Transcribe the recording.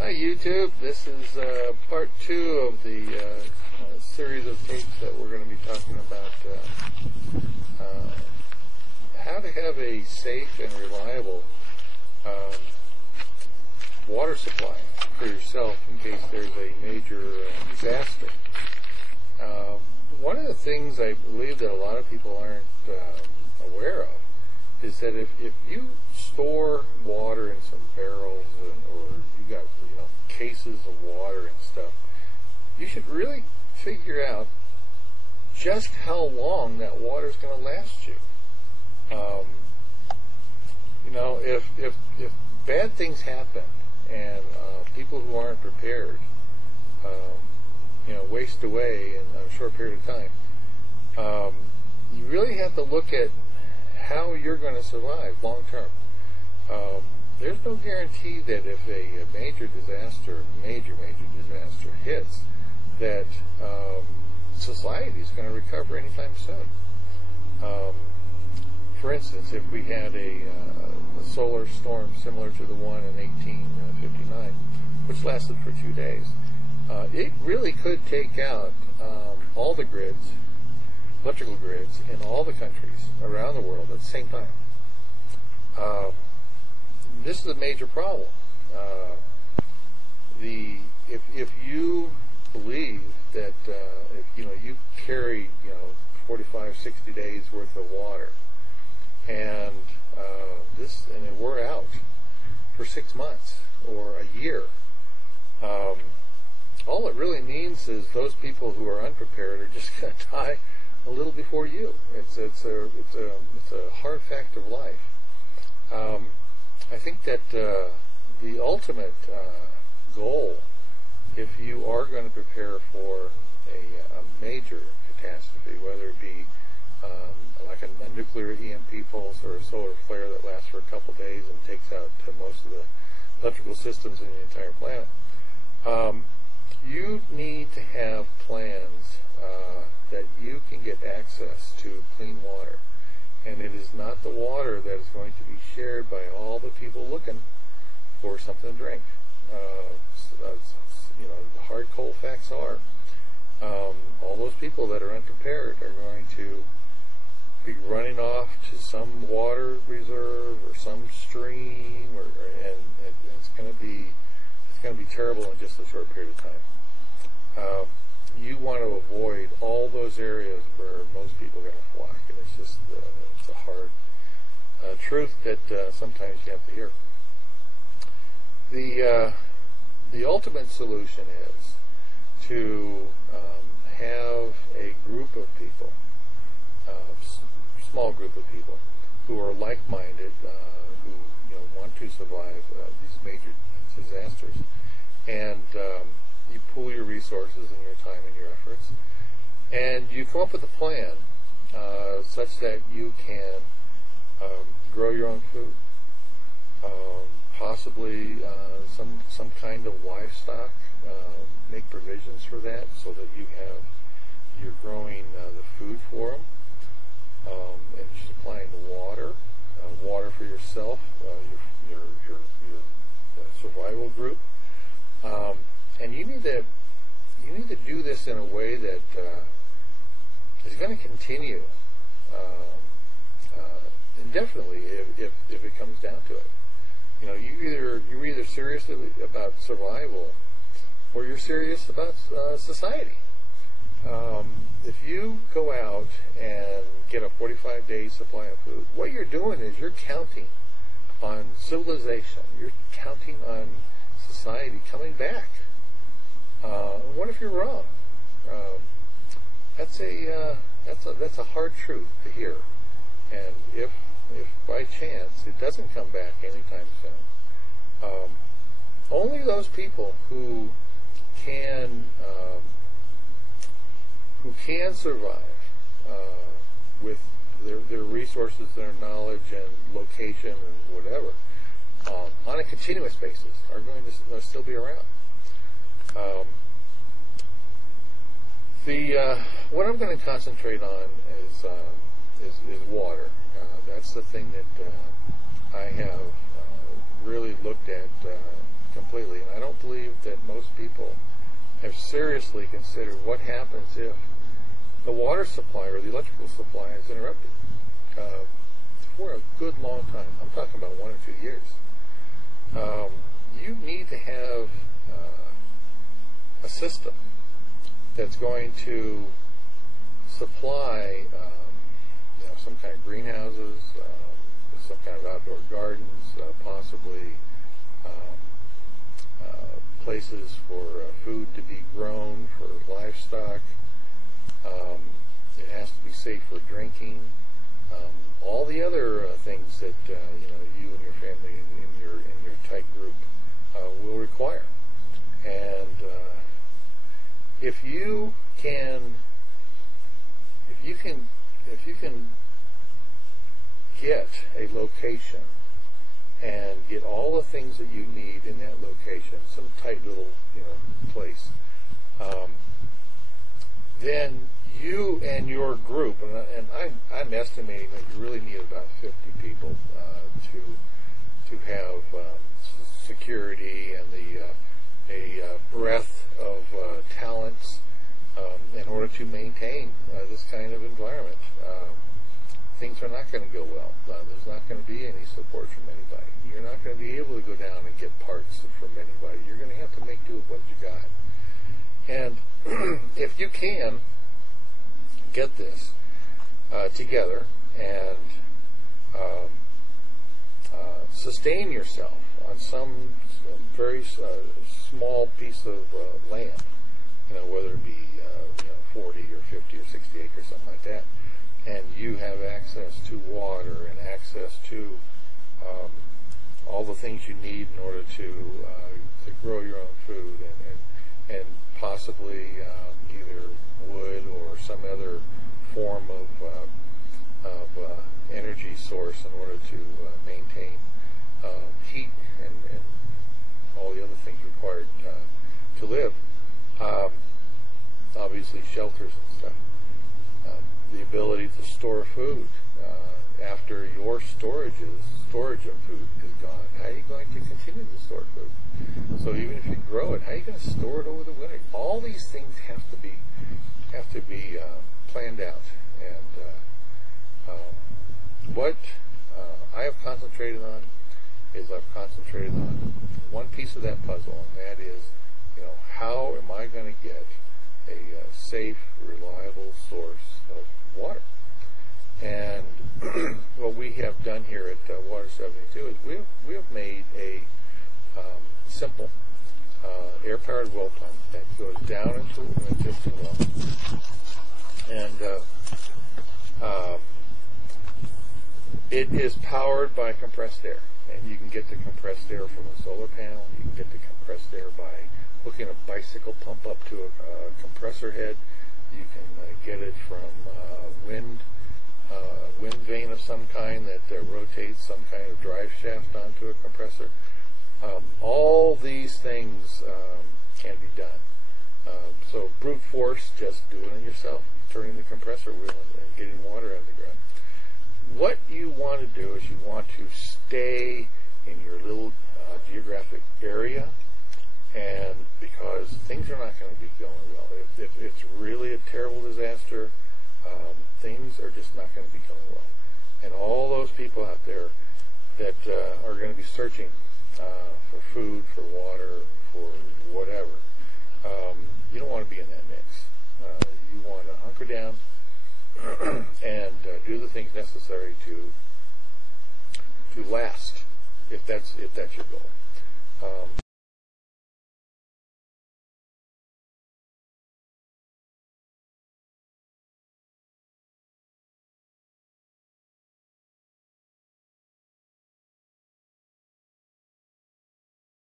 Hi YouTube, this is part 2 of the series of tapes that we're going to be talking about how to have a safe and reliable water supply for yourself in case there's a major disaster. One of the things I believe that a lot of people aren't aware of is that if you store water in some barrels or you got cases of water and stuff, you should really figure out just how long that water is going to last you. If bad things happen and people who aren't prepared waste away in a short period of time, you really have to look at how you're going to survive long term. There's no guarantee that if a major disaster hits, that society is going to recover anytime soon. For instance, if we had a solar storm similar to the one in 1859, which lasted for 2 days, it really could take out all the grids, electrical grids, in all the countries around the world at the same time. This is a major problem. If you believe that if you carry 45, 60 days worth of water, and we're out for 6 months or a year, all it really means is those people who are unprepared are just going to die a little before you. It's a hard fact of life. I think that the ultimate goal, if you are going to prepare for a major catastrophe, whether it be like a nuclear EMP pulse or a solar flare that lasts for a couple days and takes out most of the electrical systems in the entire planet, you need to have plans that you can get access to clean water. And it is not the water that is going to be shared by all the people looking for something to drink. The hard, cold facts are all those people that are unprepared are going to be running off to some water reserve or some stream, and it's going to be terrible in just a short period of time. You want to avoid all those areas where most people are going to flock, and it's just it's a hard truth that sometimes you have to hear. The ultimate solution is to have a group of people, small group of people, who are like-minded, who want to survive these major disasters, and you pool your resources and your time and your efforts, and you come up with a plan such that you can grow your own food, possibly some kind of livestock, make provisions for that so that you're growing the food for them, and you're supplying the water for yourself, your survival group. And you need to do this in a way that is going to continue indefinitely if it comes down to it. You're either serious about survival or you're serious about society. If you go out and get a 45-day supply of food, what you're doing is you're counting on civilization. You're counting on society coming back. What if you're wrong? That's a hard truth to hear. And if by chance it doesn't come back anytime soon, only those people who can survive with their resources, their knowledge and location and whatever, on a continuous basis, are going to still be around. What I'm going to concentrate on is water. That's the thing that I have really looked at completely. And I don't believe that most people have seriously considered what happens if the water supply or the electrical supply is interrupted for a good long time. I'm talking about 1 or 2 years. You need to have a system that's going to supply some kind of greenhouses, some kind of outdoor gardens, possibly places for food to be grown for livestock. It has to be safe for drinking. All the other things that you and your family in your tight group will require. And if you can get a location and get all the things that you need in that location, some tight little place, then you and your group, and I'm estimating that you really need about 50 people to have security and a breadth of talents in order to maintain this kind of environment. Things are not going to go well. There's not going to be any support from anybody. You're not going to be able to go down and get parts from anybody. You're going to have to make do with what you got. And if you can get this together and sustain yourself on some very small piece of land, whether it be 40 or 50 or 60 acres, something like that, and you have access to water and access to all the things you need in order to grow your own food and possibly either wood or some other form of energy source in order to maintain heat and all the other things required to live. Obviously shelters and stuff. The ability to store food after your storage of food is gone. How are you going to continue to store food? So even if you grow it, how are you going to store it over the winter? All these things have to be planned out. And what I have concentrated on is I've concentrated on one piece of that puzzle, and that is, how am I going to get a safe, reliable source of water? And what we have done here at Water 72 is we have made a simple air-powered well pump that goes down into an existing well, and it is powered by compressed air. And you can get the compressed air from a solar panel. You can get the compressed air by hooking a bicycle pump up to a compressor head. You can get it from wind vane of some kind that rotates some kind of drive shaft onto a compressor. All these things can be done. So brute force, just doing it yourself, turning the compressor wheel and getting water out of the ground. What you want to do is you want to stay in your little geographic area, and because things are not going to be going well. If it's really a terrible disaster, things are just not going to be going well. And all those people out there that are going to be searching for food, for water, for whatever, you don't want to be in that mix. You want to hunker down and do the things necessary to last, if that's your goal.